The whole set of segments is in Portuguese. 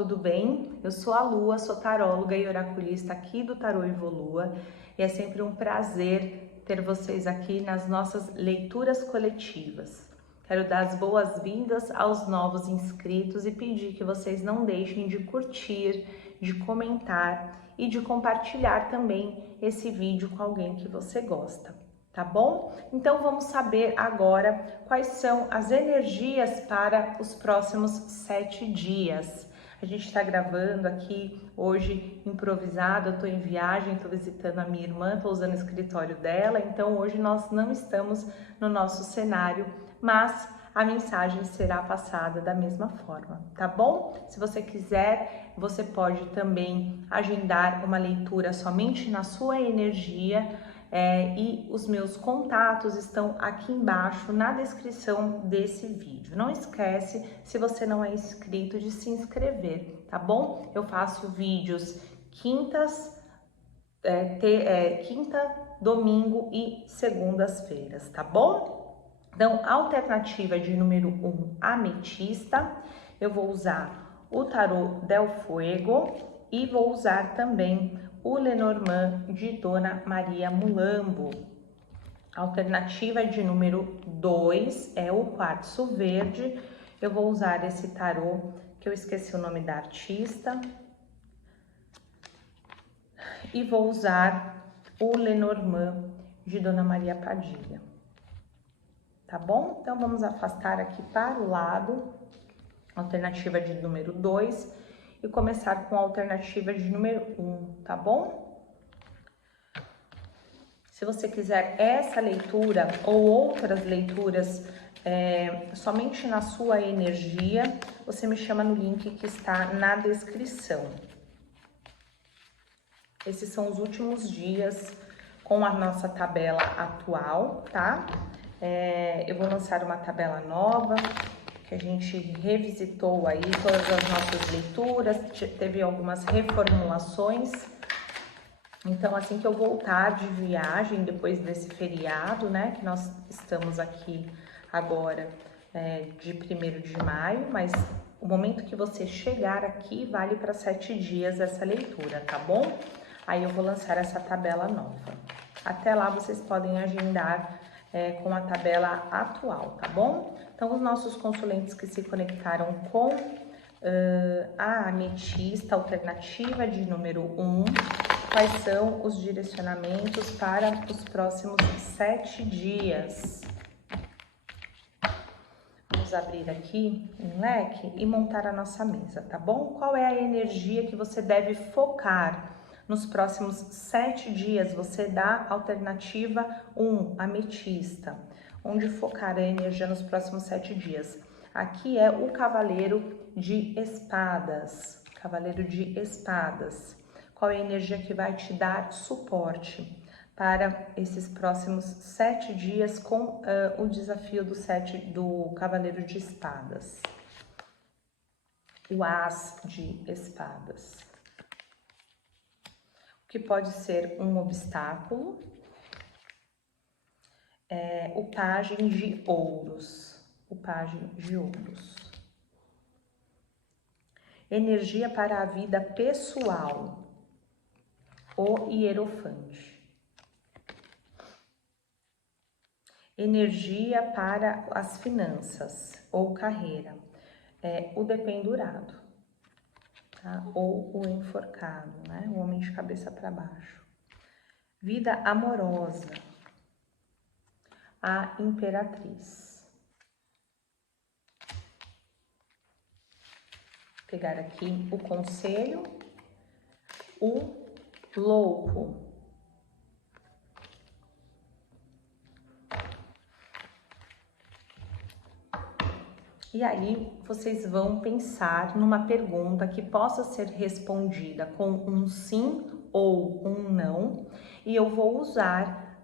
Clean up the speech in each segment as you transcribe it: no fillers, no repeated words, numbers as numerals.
tudo bem? Eu sou a Lua, sou taróloga e oraculista aqui do Tarô Evolua e é sempre um prazer ter vocês aqui nas nossas leituras coletivas. Quero dar as boas-vindas aos novos inscritos e pedir que vocês não deixem de curtir, de comentar e de compartilhar também esse vídeo com alguém que você gosta. Tá bom? Então vamos saber agora quais são as energias para os próximos 7 dias. A gente está gravando aqui hoje improvisado, eu estou em viagem, estou visitando a minha irmã, estou usando o escritório dela, então hoje nós não estamos no nosso cenário, mas a mensagem será passada da mesma forma, tá bom? Se você quiser, você pode também agendar uma leitura somente na sua energia. E os meus contatos estão aqui embaixo na descrição desse vídeo. Não esquece, se você não é inscrito, de se inscrever, tá bom? Eu faço vídeos quinta, domingo e segundas-feiras, tá bom? Então, alternativa de número 1, ametista. Eu vou usar o tarô Del Fuego e vou usar também o Lenormand de Dona Maria Mulambo. Alternativa de número 2 é o quartzo verde. Eu vou usar esse tarô, que eu esqueci o nome da artista. E vou usar o Lenormand de Dona Maria Padilha. Tá bom? Então vamos afastar aqui para o lado. Alternativa de número 2. E começar com a alternativa de número 1, tá bom? Se você quiser essa leitura ou outras leituras somente na sua energia, você me chama no link que está na descrição. Esses são os últimos dias com a nossa tabela atual, tá? Eu vou lançar uma tabela nova, que a gente revisitou aí todas as nossas leituras, teve algumas reformulações. Então, assim que eu voltar de viagem, depois desse feriado, né, que nós estamos aqui agora de 1º de maio, mas o momento que você chegar aqui vale para 7 dias essa leitura, tá bom? Aí eu vou lançar essa tabela nova. Até lá vocês podem agendar com a tabela atual, tá bom? Então, os nossos consulentes que se conectaram com a ametista alternativa de número 1, quais são os direcionamentos para os próximos 7 dias? Vamos abrir aqui um leque e montar a nossa mesa, tá bom? Qual é a energia que você deve focar nos próximos 7 dias? Você dá alternativa 1, ametista, onde focar a energia nos próximos 7 dias. Aqui é o Cavaleiro de Espadas. Cavaleiro de Espadas. Qual é a energia que vai te dar suporte para esses próximos 7 dias com o desafio do Cavaleiro de Espadas? O As de Espadas. O que pode ser um obstáculo? O Pajem de Ouros. O Pajem de Ouros. Energia para a vida pessoal. O Hierofante. Energia para as finanças ou carreira. O Dependurado, tá? Ou o Enforcado, né? O Homem de Cabeça para Baixo. Vida amorosa. A Imperatriz. Vou pegar aqui o Conselho. O Louco. E aí, vocês vão pensar numa pergunta que possa ser respondida com um sim ou um não. E eu vou usar,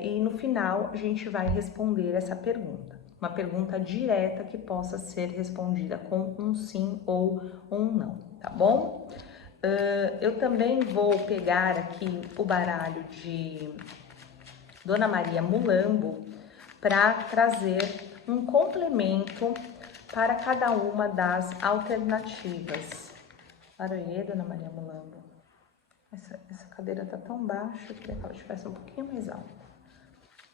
e no final a gente vai responder essa pergunta. Uma pergunta direta que possa ser respondida com um sim ou um não, tá bom? Eu também vou pegar aqui o baralho de Dona Maria Mulambo para trazer um complemento para cada uma das alternativas. Laroyeda na Maria Mulambo. Essa cadeira tá tão baixa que ela estivesse um pouquinho mais alta.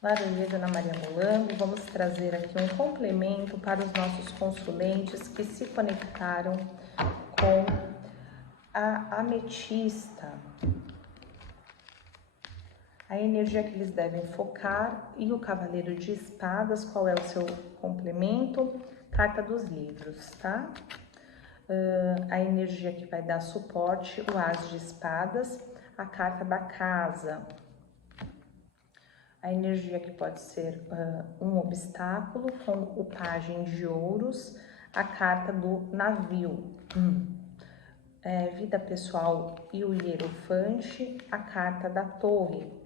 Laroyeda na Maria Mulambo. Vamos trazer aqui um complemento para os nossos consulentes que se conectaram com a ametista. A energia que eles devem focar e o Cavaleiro de Espadas, qual é o seu complemento? Carta dos Livros, tá? A energia que vai dar suporte, o As de Espadas, a carta da casa. A energia que pode ser um obstáculo, com o Pajem de Ouros, a carta do Navio. Vida pessoal e o Hierofante, a carta da Torre.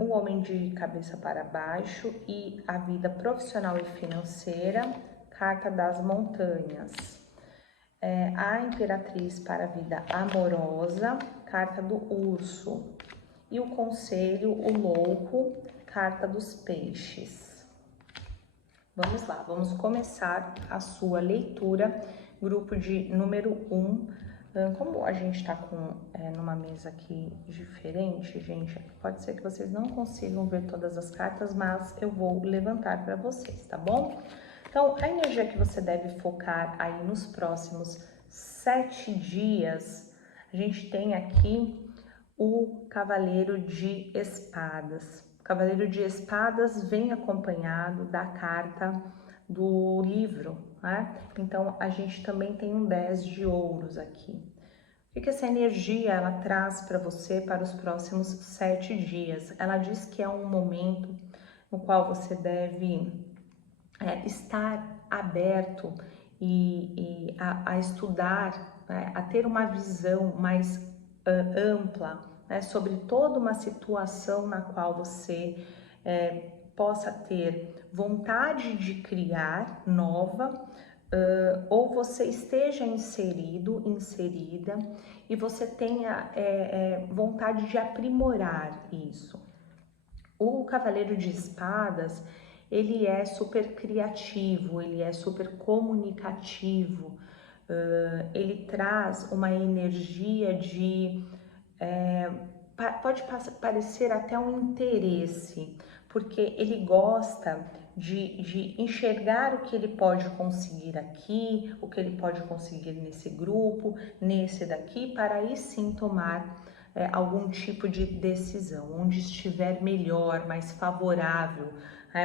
O Homem de Cabeça para Baixo e a vida profissional e financeira, carta das Montanhas. A Imperatriz para a vida amorosa, carta do Urso. E o Conselho, o Louco, carta dos Peixes. Vamos lá, vamos começar a sua leitura, grupo de número 1. Como a gente está numa mesa aqui diferente, gente, pode ser que vocês não consigam ver todas as cartas, mas eu vou levantar para vocês, tá bom? Então, a energia que você deve focar aí nos próximos 7 dias, a gente tem aqui o Cavaleiro de Espadas. O Cavaleiro de Espadas vem acompanhado da carta do livro, né? Então, a gente também tem um 10 de ouros aqui. O que essa energia ela traz para você para os próximos 7 dias? Ela diz que é um momento no qual você deve estar aberto a estudar, né? A ter uma visão mais ampla, né? Sobre toda uma situação na qual você possa ter vontade de criar nova, ou você esteja inserida e você tenha vontade de aprimorar isso. O Cavaleiro de Espadas, ele é super criativo, ele é super comunicativo, ele traz uma energia de... pode parecer até um interesse, porque ele gosta de enxergar o que ele pode conseguir aqui, o que ele pode conseguir nesse grupo, nesse daqui, para aí sim tomar algum tipo de decisão, onde estiver melhor, mais favorável,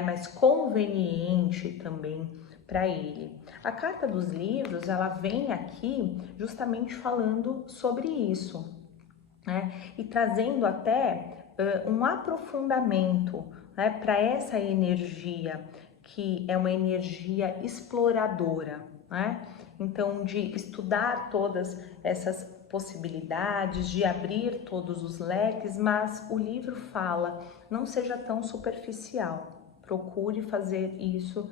mais conveniente também para ele. A carta dos livros, ela vem aqui justamente falando sobre isso, né? E trazendo até um aprofundamento, né, para essa energia, que é uma energia exploradora, né? Então, de estudar todas essas possibilidades, de abrir todos os leques, mas o livro fala, não seja tão superficial, procure fazer isso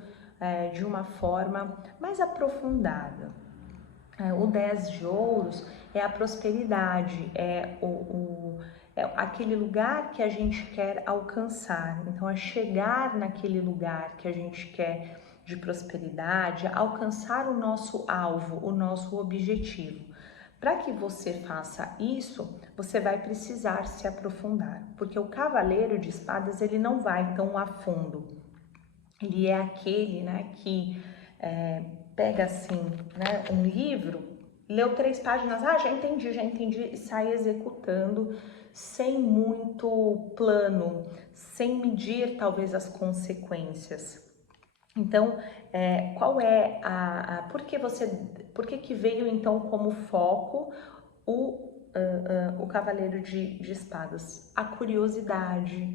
de uma forma mais aprofundada. O 10 de ouros é a prosperidade, é aquele lugar que a gente quer alcançar. Então, é chegar naquele lugar que a gente quer de prosperidade, alcançar o nosso alvo, o nosso objetivo. Para que você faça isso, você vai precisar se aprofundar, porque o Cavaleiro de Espadas, ele não vai tão a fundo. Ele é aquele, né, que pega assim, né, um livro, leu 3 páginas, já entendi, e sai executando sem muito plano, sem medir talvez as consequências. Então, por que que veio então como foco o Cavaleiro de Espadas? A curiosidade,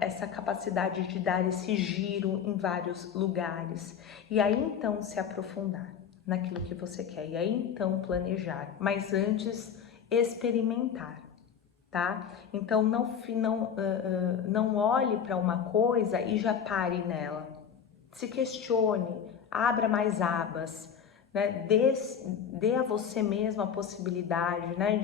essa capacidade de dar esse giro em vários lugares. E aí então se aprofundar naquilo que você quer. E aí então planejar. Mas antes experimentar, tá? Então não olhe para uma coisa e já pare nela. Se questione, abra mais abas, né? Dê a você mesmo a possibilidade, né,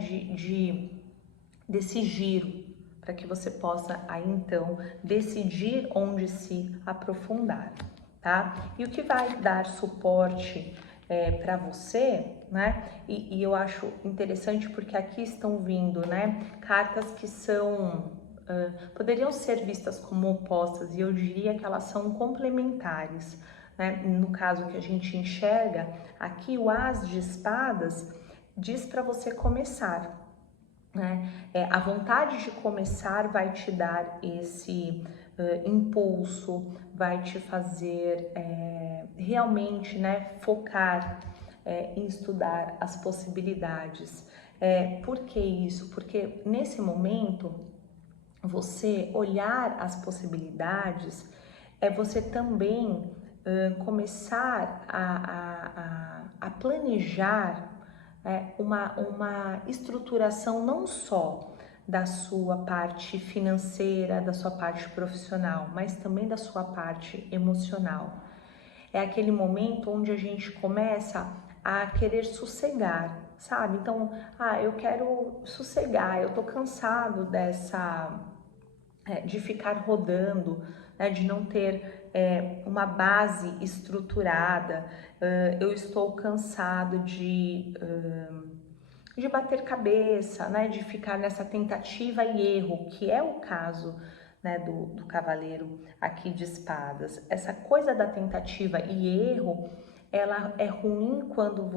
desse giro, para que você possa aí então decidir onde se aprofundar, tá? E o que vai dar suporte para você, né? E eu acho interessante porque aqui estão vindo, né, cartas que são poderiam ser vistas como opostas e eu diria que elas são complementares, né? No caso que a gente enxerga aqui, o As de Espadas diz para você começar, né? A vontade de começar vai te dar esse impulso, vai te fazer realmente, né, focar em estudar as possibilidades. Por que isso? Porque nesse momento, você olhar as possibilidades é você também começar a planejar uma estruturação não só da sua parte financeira, da sua parte profissional, mas também da sua parte emocional. É aquele momento onde a gente começa a querer sossegar, sabe? Então, eu quero sossegar, eu tô cansado de ficar rodando, né, de não ter uma base estruturada. Eu estou cansado de bater cabeça, né, de ficar nessa tentativa e erro, que é o caso, né, do cavaleiro aqui de espadas. Essa coisa da tentativa e erro, ela é ruim quando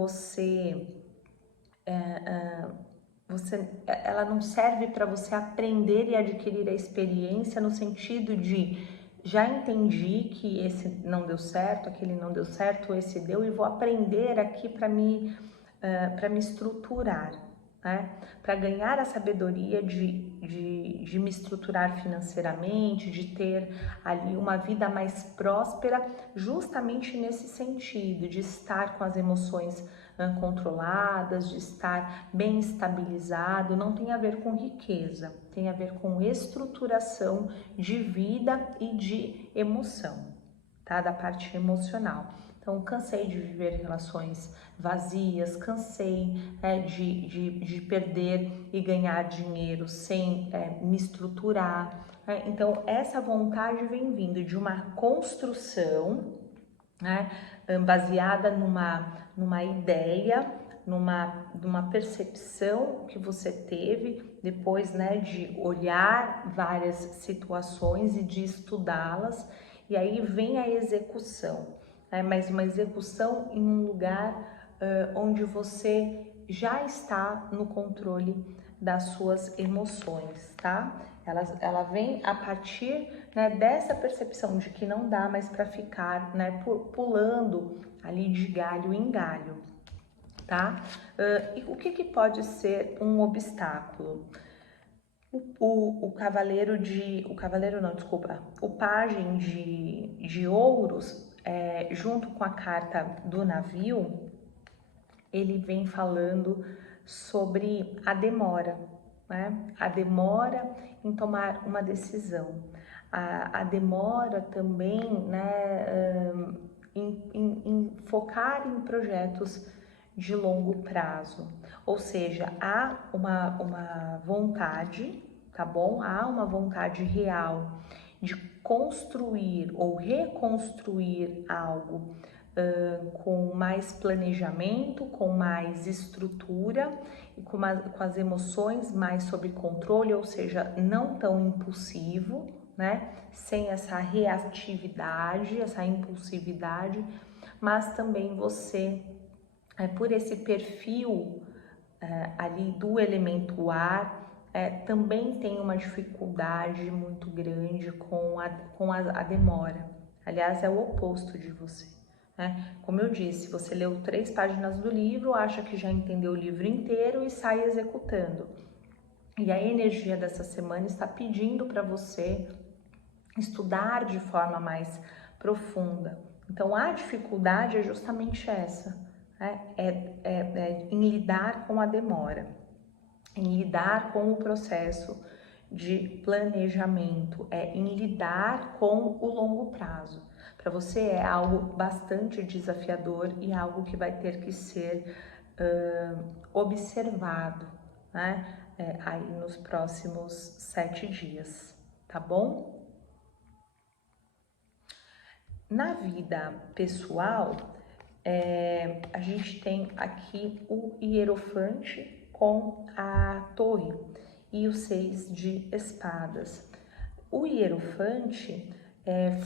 ela não serve para você aprender e adquirir a experiência no sentido de já entendi que esse não deu certo, aquele não deu certo, esse deu e vou aprender aqui para me estruturar, né? Para ganhar a sabedoria de me estruturar financeiramente, de ter ali uma vida mais próspera, justamente nesse sentido, de estar com as emoções controladas, de estar bem estabilizado, não tem a ver com riqueza, tem a ver com estruturação de vida e de emoção, tá? Da parte emocional. Então, cansei de viver relações vazias, cansei de perder e ganhar dinheiro sem me estruturar. Então, essa vontade vem vindo de uma construção, né, baseada numa ideia, numa percepção que você teve depois, né, de olhar várias situações e de estudá-las, e aí vem a execução, né, mas uma execução em um lugar onde você já está no controle das suas emoções, tá? Ela vem a partir, né, dessa percepção de que não dá mais para ficar, né, pulando ali de galho em galho, tá? E o que pode ser um obstáculo? O cavaleiro não, desculpa, o pajem de ouros, junto com a carta do navio, ele vem falando sobre a demora, né? A demora em tomar uma decisão, a demora também, né, em focar em projetos de longo prazo, ou seja, há uma vontade, tá bom? Há uma vontade real de construir ou reconstruir algo com mais planejamento, com mais estrutura e com as emoções mais sob controle, ou seja, não tão impulsivo, né? Sem essa reatividade, essa impulsividade, mas também você, por esse perfil ali do elemento ar, também tem uma dificuldade muito grande com a demora. Aliás, é o oposto de você, né? Como eu disse, você leu 3 páginas do livro, acha que já entendeu o livro inteiro e sai executando. E a energia dessa semana está pedindo para você estudar de forma mais profunda. Então, a dificuldade é justamente essa, né? Em lidar com a demora, em lidar com o processo de planejamento, em lidar com o longo prazo. Para você é algo bastante desafiador e algo que vai ter que ser observado, né? Aí nos próximos 7 dias, tá bom? Na vida pessoal, A gente tem aqui o Hierofante com a torre e o 6 de espadas. O Hierofante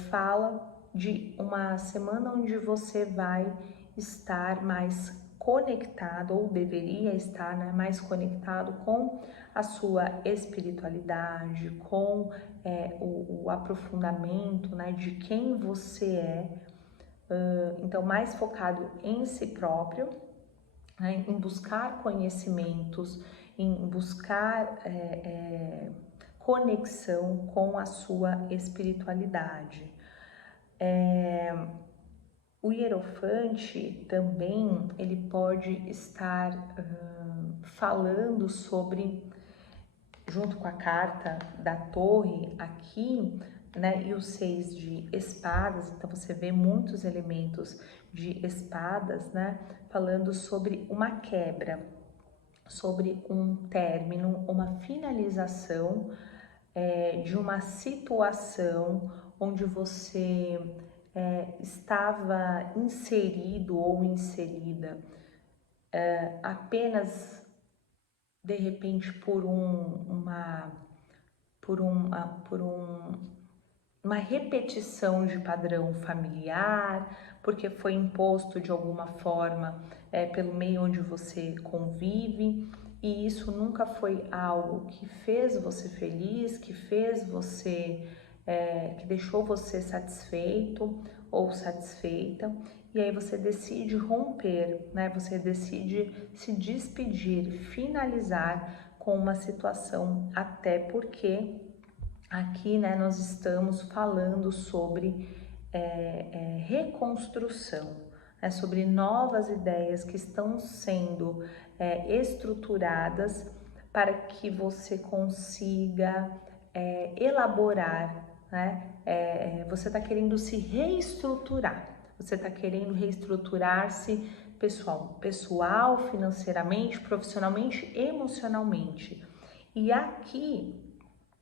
fala de uma semana onde você vai estar mais conectado, ou deveria estar, né, mais conectado com a sua espiritualidade, com o aprofundamento, né, de quem você é. Então, mais focado em si próprio, né, em buscar conhecimentos, em buscar conexão com a sua espiritualidade. O Hierofante também, ele pode estar falando sobre, junto com a carta da torre aqui, né, e o 6 de espadas, então você vê muitos elementos de espadas, né, falando sobre uma quebra, sobre um término, uma finalização de uma situação onde você estava inserido ou inserida apenas de repente uma repetição de padrão familiar, porque foi imposto de alguma forma pelo meio onde você convive, e isso nunca foi algo que fez você feliz, que fez você, que deixou você satisfeito ou satisfeita, e aí você decide romper, né? Você decide se despedir, finalizar com uma situação, até porque aqui, né, nós estamos falando sobre reconstrução, né, sobre novas ideias que estão sendo estruturadas para que você consiga elaborar, né? Você está querendo se reestruturar, você está querendo reestruturar-se pessoal, financeiramente, profissionalmente, emocionalmente. E aqui,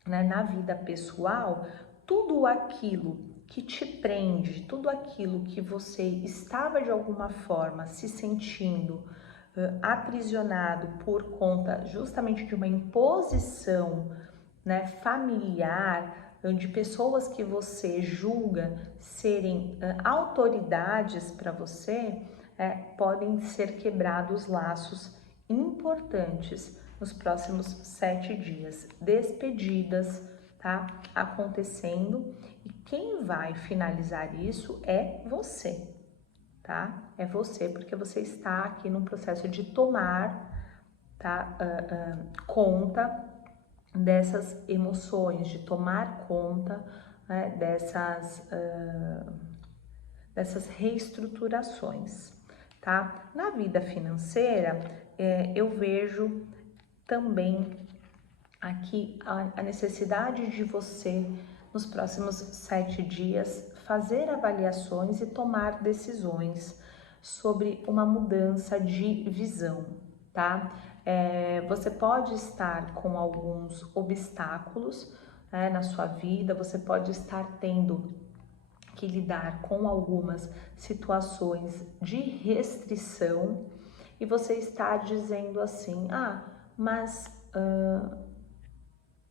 né, na vida pessoal, tudo aquilo que te prende, tudo aquilo que você estava de alguma forma se sentindo aprisionado por conta justamente de uma imposição, né, familiar, de pessoas que você julga serem autoridades para você, podem ser quebrados laços importantes nos próximos 7 dias. Despedidas, tá? Acontecendo, e quem vai finalizar isso é você, tá? É você, porque você está aqui num processo de tomar, tá? Conta dessas emoções, de tomar conta, né, dessas reestruturações, tá? Na vida financeira, eu vejo também aqui a necessidade de você, nos próximos 7 dias, fazer avaliações e tomar decisões sobre uma mudança de visão, tá? Você pode estar com alguns obstáculos, né, na sua vida, você pode estar tendo que lidar com algumas situações de restrição e você está dizendo assim, mas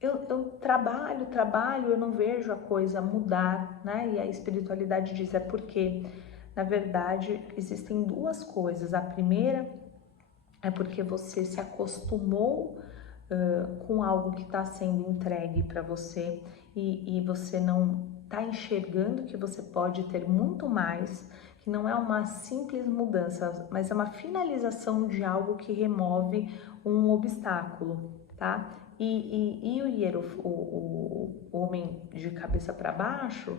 eu trabalho, eu não vejo a coisa mudar, né? E a espiritualidade diz, porque, na verdade, existem duas coisas. A primeira é porque você se acostumou com algo que está sendo entregue para você e você não está enxergando que você pode ter muito mais, que não é uma simples mudança, mas é uma finalização de algo que remove um obstáculo, tá? E o homem de cabeça para baixo,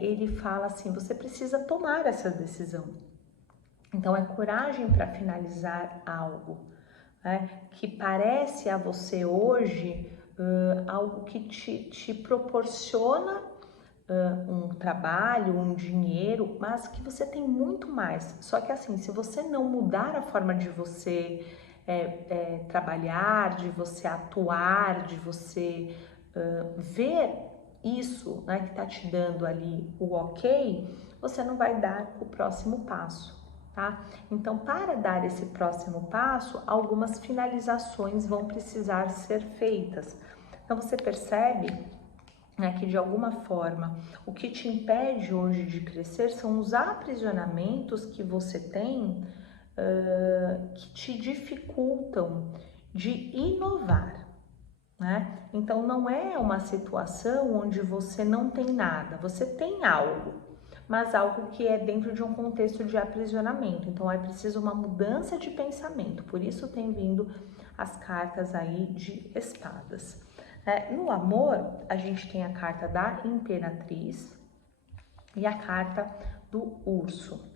ele fala assim, você precisa tomar essa decisão. Então, é coragem para finalizar algo, né, que parece a você hoje algo que te proporciona um trabalho, um dinheiro, mas que você tem muito mais. Só que assim, se você não mudar a forma de você trabalhar, de você atuar, de você ver isso, né, que está te dando ali o ok, você não vai dar o próximo passo, tá? Então, para dar esse próximo passo, algumas finalizações vão precisar ser feitas. Então, você percebe, né, que de alguma forma o que te impede hoje de crescer são os aprisionamentos que você tem que te dificultam de inovar, né? Então não é uma situação onde você não tem nada, você tem algo, mas algo que é dentro de um contexto de aprisionamento. Então é preciso uma mudança de pensamento, por isso tem vindo as cartas aí de espadas. No amor, a gente tem a carta da Imperatriz e a carta do Urso.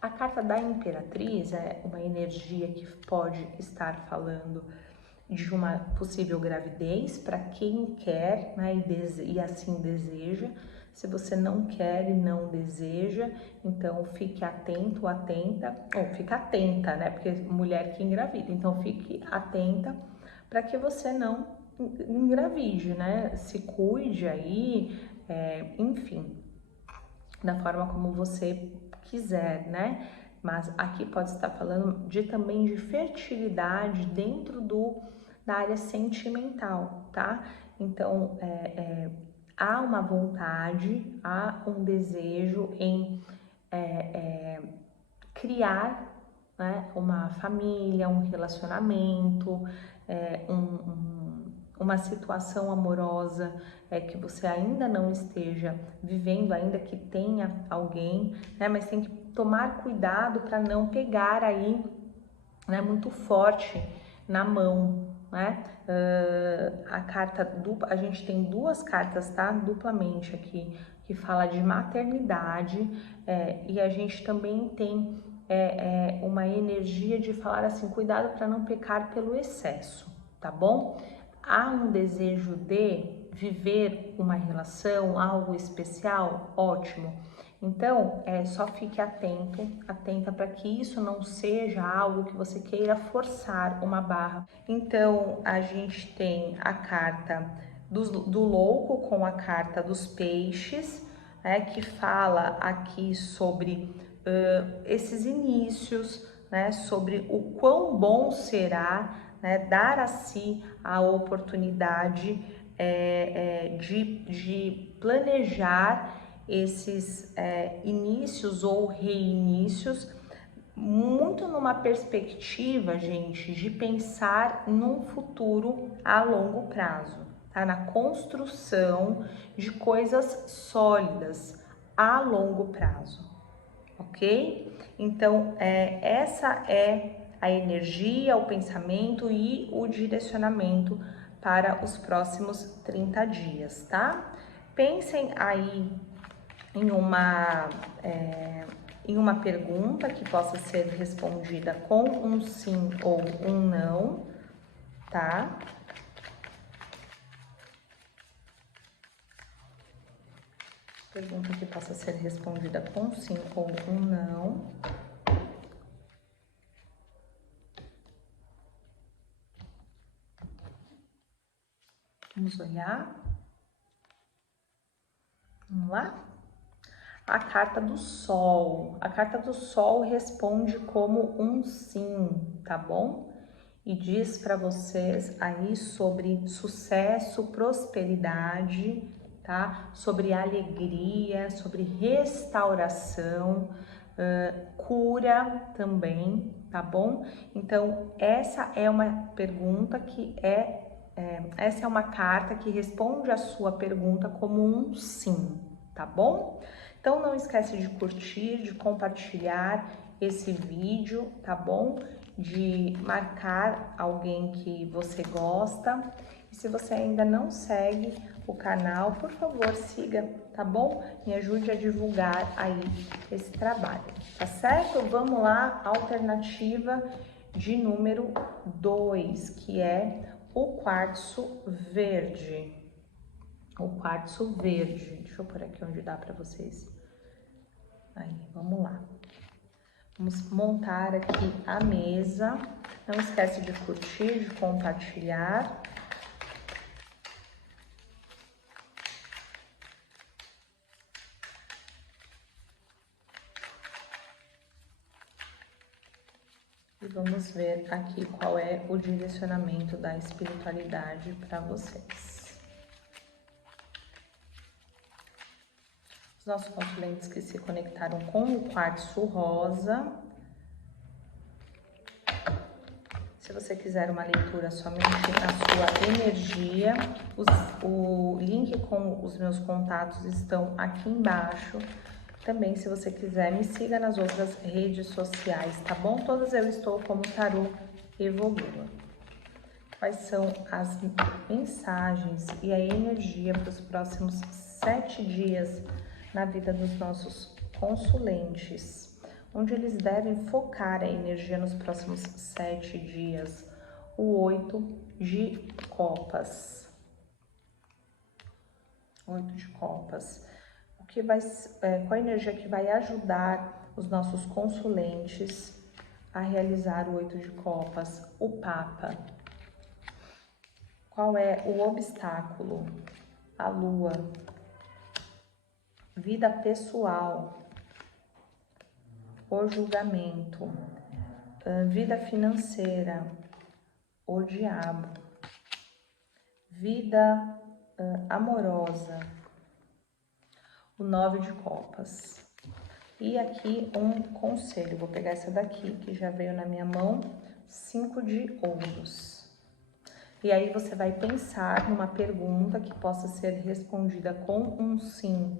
A carta da Imperatriz é uma energia que pode estar falando de uma possível gravidez para quem quer, né, e assim deseja. Se você não quer e não deseja, então fique atento, atenta, ou fica atenta, né, porque mulher que engravida, então fique atenta para que você não engravide, né, se cuide aí, enfim, da forma como você quiser, né? Mas aqui pode estar falando também de fertilidade dentro da área sentimental, tá? Então, há uma vontade, há um desejo em criar, né, uma família, um relacionamento, uma situação amorosa que você ainda não esteja vivendo, ainda que tenha alguém, né, mas tem que tomar cuidado para não pegar aí, né, muito forte na mão, né? A carta dupla, a gente tem duas cartas, tá? Duplamente aqui, que fala de maternidade, e a gente também tem uma energia de falar assim, cuidado para não pecar pelo excesso, tá bom? Há um desejo de viver uma relação, algo especial, ótimo. Então, só fique atento, atenta para que isso não seja algo que você queira forçar uma barra. Então, a gente tem a carta do louco com a carta dos peixes, né, que fala aqui sobre esses inícios, né, sobre o quão bom será, né, dar a si a oportunidade de planejar esses inícios ou reinícios, muito numa perspectiva, gente, de pensar num futuro a longo prazo, tá? Na construção de coisas sólidas a longo prazo, ok? Então, essa é a energia, o pensamento e o direcionamento para os próximos 30 dias, tá? Pensem aí em uma pergunta que possa ser respondida com um sim ou um não, tá? Pergunta que possa ser respondida com sim ou um não. Vamos olhar. Vamos lá? A carta do Sol. A carta do Sol responde como um sim, tá bom? E diz para vocês aí sobre sucesso, prosperidade, tá? Sobre alegria, sobre restauração, cura também, tá bom? Então, essa é uma pergunta que essa é uma carta que responde a sua pergunta como um sim, tá bom? Então, não esquece de curtir, de compartilhar esse vídeo, tá bom? De marcar alguém que você gosta. E se você ainda não segue o canal, por favor, siga, tá bom? Me ajude a divulgar aí esse trabalho, tá certo? Vamos lá, alternativa de número 2, que é o quartzo verde. O quartzo verde. Deixa eu pôr aqui onde dá para vocês. Aí, vamos lá. Vamos montar aqui a mesa. Não esquece de curtir, de compartilhar. E vamos ver aqui qual é o direcionamento da espiritualidade para vocês. Os nossos consulentes que se conectaram com o quartzo rosa. Se você quiser uma leitura somente na sua energia, o link com os meus contatos estão aqui embaixo. Também, se você quiser, me siga nas outras redes sociais, tá bom? Todas eu estou como Tarô Evolua. Quais são as mensagens e a energia para os próximos 7 dias na vida dos nossos consulentes? Onde eles devem focar a energia nos próximos 7 dias? O 8 de copas. 8 de copas. Qual a energia que vai ajudar os nossos consulentes a realizar o 8 de copas? O Papa. Qual é o obstáculo? A Lua. Vida pessoal. O julgamento. Vida financeira. O diabo. Vida amorosa. O 9 de copas. E aqui um conselho, vou pegar essa daqui que já veio na minha mão, 5 de ouros. E aí você vai pensar numa pergunta que possa ser respondida com um sim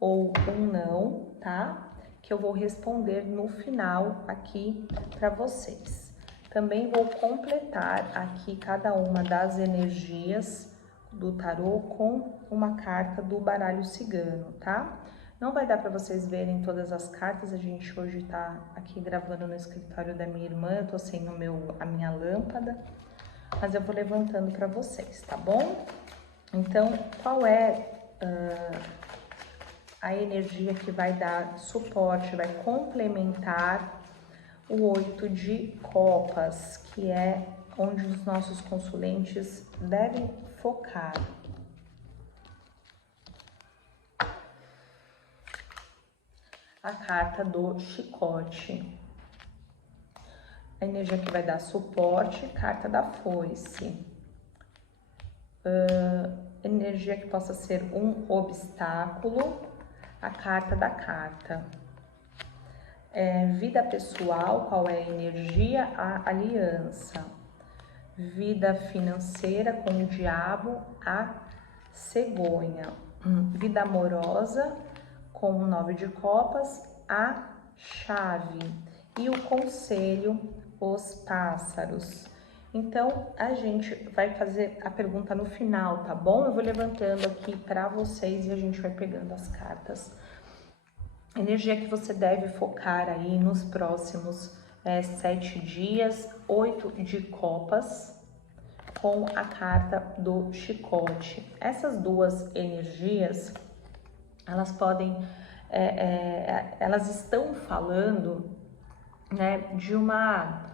ou um não, tá? Que eu vou responder no final aqui para vocês. Também vou completar aqui cada uma das energias do tarô com uma carta do baralho cigano, tá? Não vai dar para vocês verem todas as cartas, a gente hoje tá aqui gravando no escritório da minha irmã, eu tô sem a minha lâmpada, mas eu vou levantando para vocês, tá bom? Então, qual é a energia que vai dar suporte, vai complementar o 8 de copas, que é onde os nossos consulentes devem focar? A carta do chicote. A energia que vai dar suporte, carta da foice. Energia que possa ser um obstáculo, a carta da carta. Vida pessoal, qual é a energia? A aliança. Vida financeira com o diabo, a cegonha. Vida amorosa com o 9 de copas, a chave. E o conselho, os pássaros. Então, a gente vai fazer a pergunta no final, tá bom? Eu vou levantando aqui para vocês e a gente vai pegando as cartas. A energia que você deve focar aí nos próximos 7 dias, 8 de copas, com a carta do chicote. Essas duas energias, elas podem, elas estão falando, né, de uma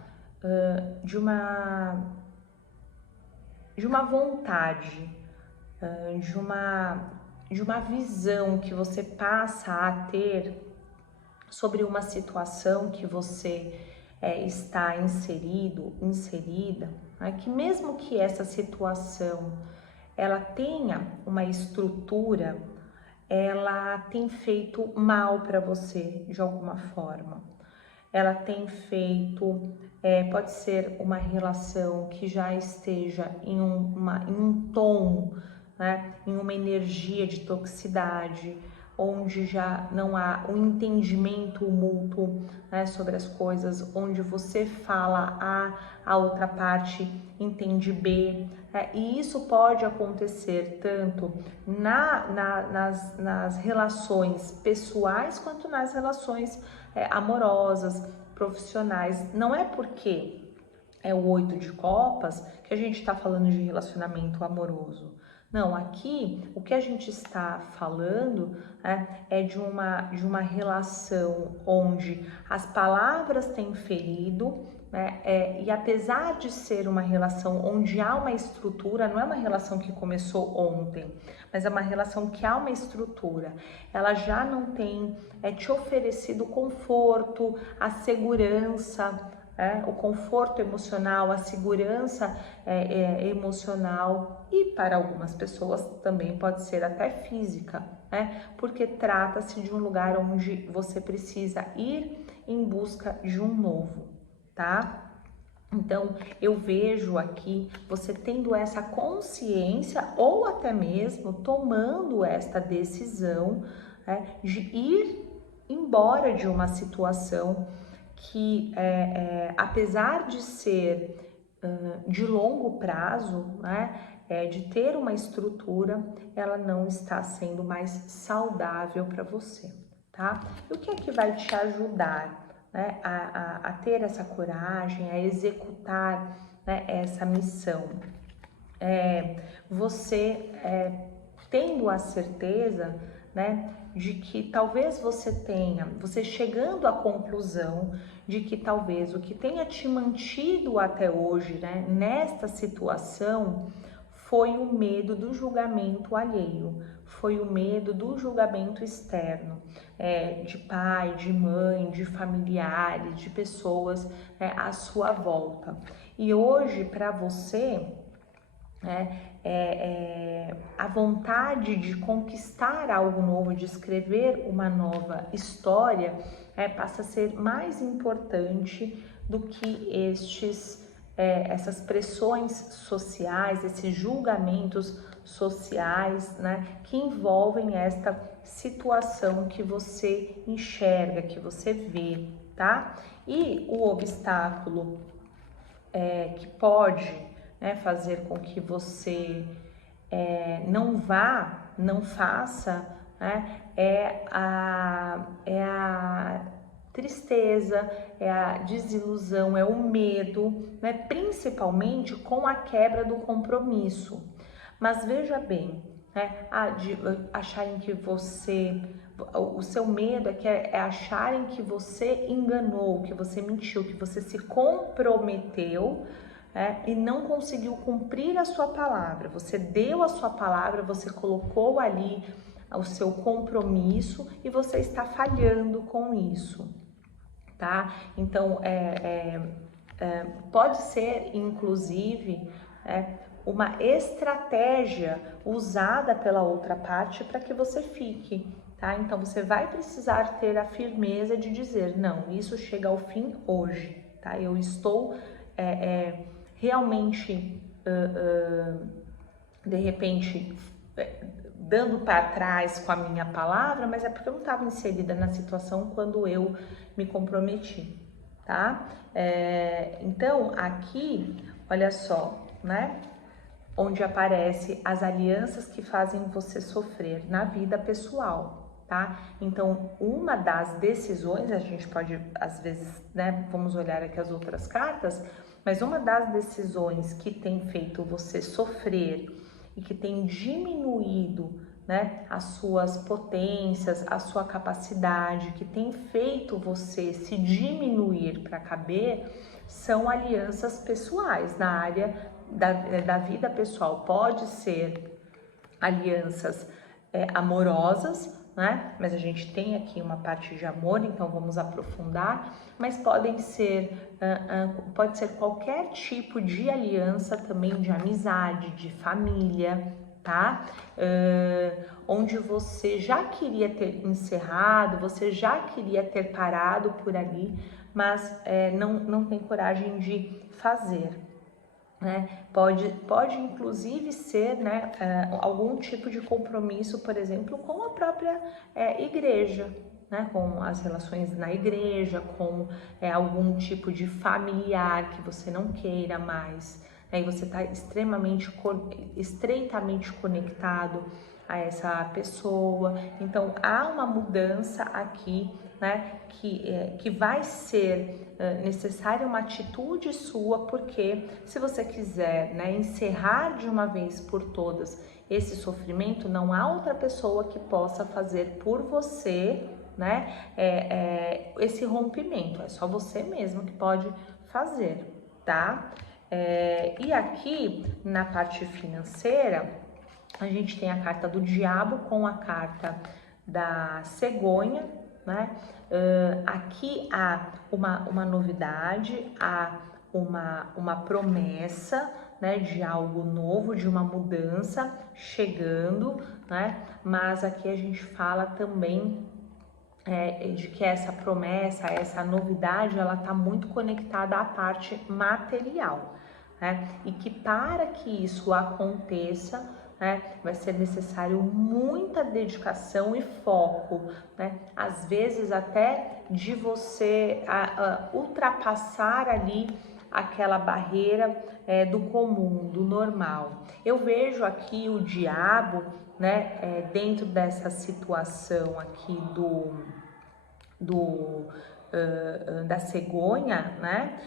vontade, de uma visão que você passa a ter sobre uma situação que você está inserida, né? Que mesmo que essa situação ela tenha uma estrutura, ela tem feito mal para você de alguma forma. Ela tem feito, pode ser uma relação que já esteja em um tom, né, em uma energia de toxicidade, onde já não há um entendimento mútuo, né, sobre as coisas, onde você fala A, a outra parte entende B, e isso pode acontecer tanto nas relações pessoais quanto nas relações amorosas, profissionais. Não é porque é o 8 de copas que a gente está falando de relacionamento amoroso. Não, aqui o que a gente está falando é de uma relação onde as palavras têm ferido, né? E apesar de ser uma relação onde há uma estrutura, não é uma relação que começou ontem, mas é uma relação que há uma estrutura. Ela já não tem te oferecido conforto, a segurança, o conforto emocional, a segurança emocional, e para algumas pessoas também pode ser até física, porque trata-se de um lugar onde você precisa ir em busca de um novo, tá? Então, eu vejo aqui você tendo essa consciência ou até mesmo tomando esta decisão, de ir embora de uma situação que, apesar de ser de longo prazo, de ter uma estrutura, ela não está sendo mais saudável para você, tá? E o que é que vai te ajudar, a ter essa coragem, a executar, essa missão? Você tendo a certeza, de que talvez você chegando à conclusão de que talvez o que tenha te mantido até hoje, nesta situação, foi o medo do julgamento alheio, foi o medo do julgamento externo, de pai, de mãe, de familiares, de pessoas à sua volta. E hoje, para você, a vontade de conquistar algo novo, de escrever uma nova história, passa a ser mais importante do que essas pressões sociais, esses julgamentos sociais, que envolvem esta situação que você enxerga, que você vê, tá? E o obstáculo que pode, fazer com que você não faça, é a tristeza, é a desilusão, é o medo, principalmente com a quebra do compromisso. Mas veja bem, de acharem que o seu medo é acharem que você enganou, que você mentiu, que você se comprometeu, e não conseguiu cumprir a sua palavra. Você deu a sua palavra, você colocou ali o seu compromisso e você está falhando com isso, tá? Então, pode ser, inclusive, uma estratégia usada pela outra parte para que você fique, tá? Então, você vai precisar ter a firmeza de dizer, não, isso chega ao fim hoje, tá? Eu estou realmente, de repente, dando para trás com a minha palavra, mas é porque eu não estava inserida na situação quando eu me comprometi, tá? Então, aqui, olha só, onde aparece as alianças que fazem você sofrer na vida pessoal, tá? Então, uma das decisões, a gente pode, às vezes, vamos olhar aqui as outras cartas, mas uma das decisões que tem feito você sofrer e que tem diminuído, as suas potências, a sua capacidade, que tem feito você se diminuir para caber, são alianças pessoais na área da vida pessoal. Pode ser alianças amorosas, mas a gente tem aqui uma parte de amor, então vamos aprofundar, mas pode ser qualquer tipo de aliança também, de amizade, de família, tá? Onde você já queria ter encerrado, você já queria ter parado por ali, mas não tem coragem de fazer. Pode inclusive ser algum tipo de compromisso, por exemplo, com a própria igreja, com as relações na igreja, com algum tipo de familiar que você não queira mais, e você está estreitamente conectado a essa pessoa. Então há uma mudança aqui, que vai ser necessária uma atitude sua, porque se você quiser encerrar de uma vez por todas esse sofrimento, não há outra pessoa que possa fazer por você esse rompimento, é só você mesmo que pode fazer, tá? E aqui na parte financeira, a gente tem a carta do diabo com a carta da cegonha, né? Aqui há uma novidade, há uma promessa, né, de algo novo, de uma mudança chegando, né? Mas aqui a gente fala também de que essa promessa, essa novidade, ela está muito conectada à parte material, né? E que para que isso aconteça, né, vai ser necessário muita dedicação e foco, né? Às vezes até de você ultrapassar ali aquela barreira do comum, do normal. Eu vejo aqui o diabo, né, dentro dessa situação aqui da cegonha, né?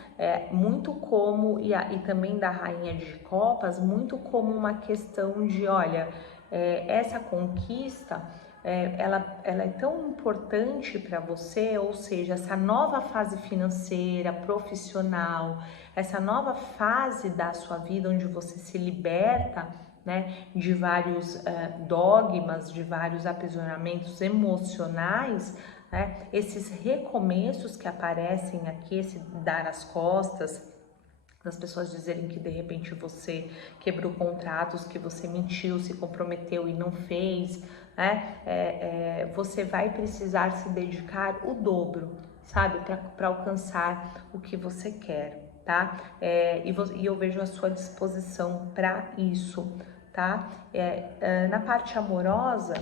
Muito como, e também da rainha de copas, muito como uma questão de, olha, essa conquista, ela é tão importante para você, ou seja, essa nova fase financeira, profissional, essa nova fase da sua vida onde você se liberta, né, de vários dogmas, de vários aprisionamentos emocionais, né, esses recomeços que aparecem aqui, esse dar as costas, as pessoas dizerem que de repente você quebrou contratos, que você mentiu, se comprometeu e não fez, né? Você vai precisar se dedicar o dobro, sabe, para alcançar o que você quer, tá? E eu vejo a sua disposição para isso, tá? Na parte amorosa,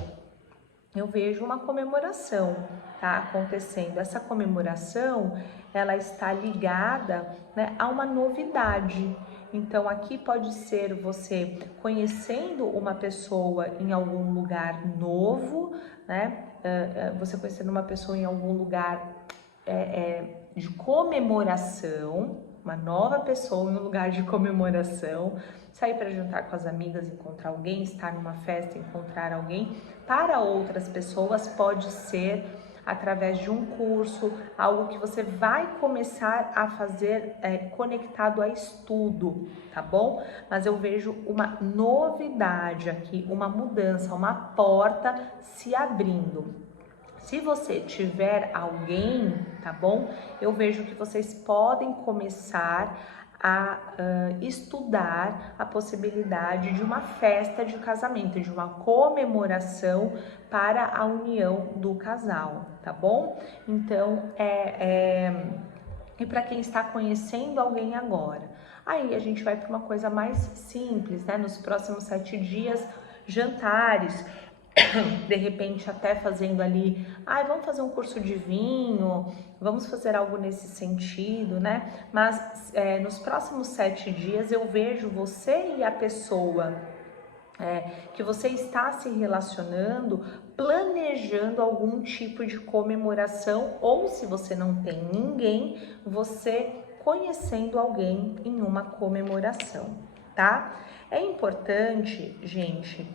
eu vejo uma comemoração, tá, acontecendo. Essa comemoração, ela está ligada, né, a uma novidade. Então, aqui pode ser você conhecendo uma pessoa em algum lugar novo, né? Você conhecendo uma pessoa em algum lugar de comemoração, uma nova pessoa em um lugar de comemoração, sair para jantar com as amigas, encontrar alguém, estar numa festa, encontrar alguém. Para outras pessoas pode ser através de um curso, algo que você vai começar a fazer conectado a estudo, tá bom? Mas eu vejo uma novidade aqui, uma mudança, uma porta se abrindo. Se você tiver alguém, tá bom? Eu vejo que vocês podem começar a estudar a possibilidade de uma festa de casamento, de uma comemoração para a união do casal, tá bom? Então, e para quem está conhecendo alguém agora, aí a gente vai para uma coisa mais simples, né? Nos próximos 7 dias, jantares, de repente até fazendo ali, vamos fazer um curso de vinho, vamos fazer algo nesse sentido, né? Mas nos próximos 7 dias eu vejo você e a pessoa que você está se relacionando, planejando algum tipo de comemoração, ou se você não tem ninguém, você conhecendo alguém em uma comemoração, tá? É importante, gente,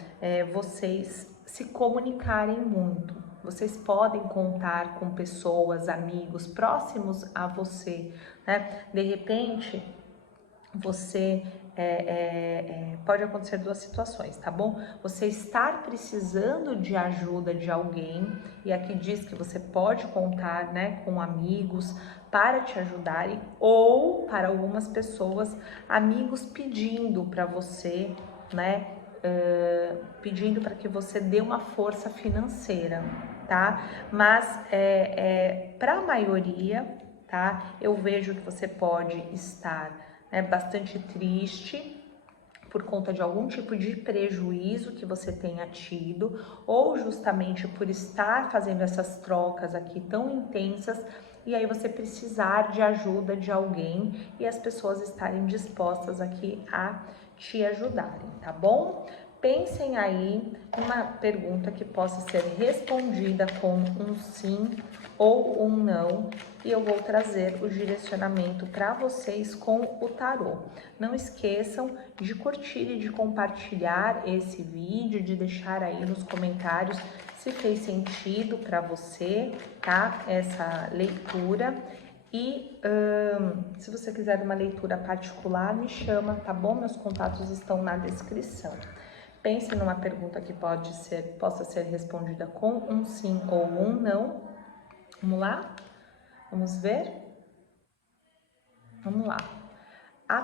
vocês se comunicarem muito. Vocês podem contar com pessoas, amigos próximos a você, né? De repente, você pode acontecer 2 situações, tá bom? Você estar precisando de ajuda de alguém, e aqui diz que você pode contar, né, com amigos para te ajudarem, ou para algumas pessoas, amigos pedindo para você, né, pedindo para que você dê uma força financeira, tá? Mas para a maioria, tá? Eu vejo que você pode estar bastante triste por conta de algum tipo de prejuízo que você tenha tido, ou justamente por estar fazendo essas trocas aqui tão intensas, e aí você precisar de ajuda de alguém e as pessoas estarem dispostas aqui a te ajudarem, tá bom? Pensem aí uma pergunta que possa ser respondida com um sim ou um não, e eu vou trazer o direcionamento para vocês com o tarô. Não esqueçam de curtir e de compartilhar esse vídeo, de deixar aí nos comentários se fez sentido para você, tá? Essa leitura. E se você quiser uma leitura particular, me chama, tá bom? Meus contatos estão na descrição. Pense numa pergunta que possa ser respondida com um sim ou um não, Vamos lá? Vamos ver? Vamos lá. A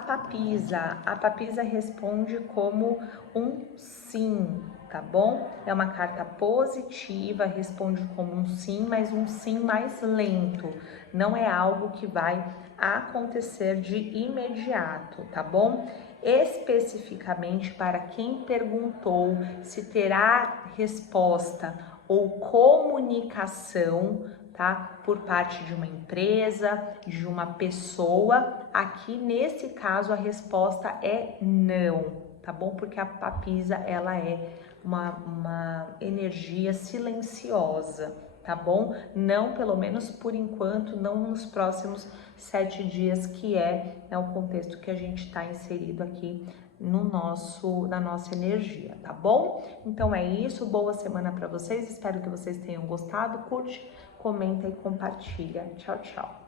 papisa responde como um sim, tá bom? É uma carta positiva, responde como um sim, mas um sim mais lento. Não é algo que vai acontecer de imediato, tá bom? Especificamente para quem perguntou se terá resposta ou comunicação, tá? Por parte de uma empresa, de uma pessoa. Aqui nesse caso a resposta é não, tá bom? Porque a papisa ela é uma energia silenciosa, tá bom? Não, pelo menos por enquanto, não nos próximos 7 dias, que é o contexto que a gente está inserido aqui na nossa energia, tá bom? Então é isso, boa semana para vocês, espero que vocês tenham gostado, curte, comenta e compartilha. Tchau, tchau!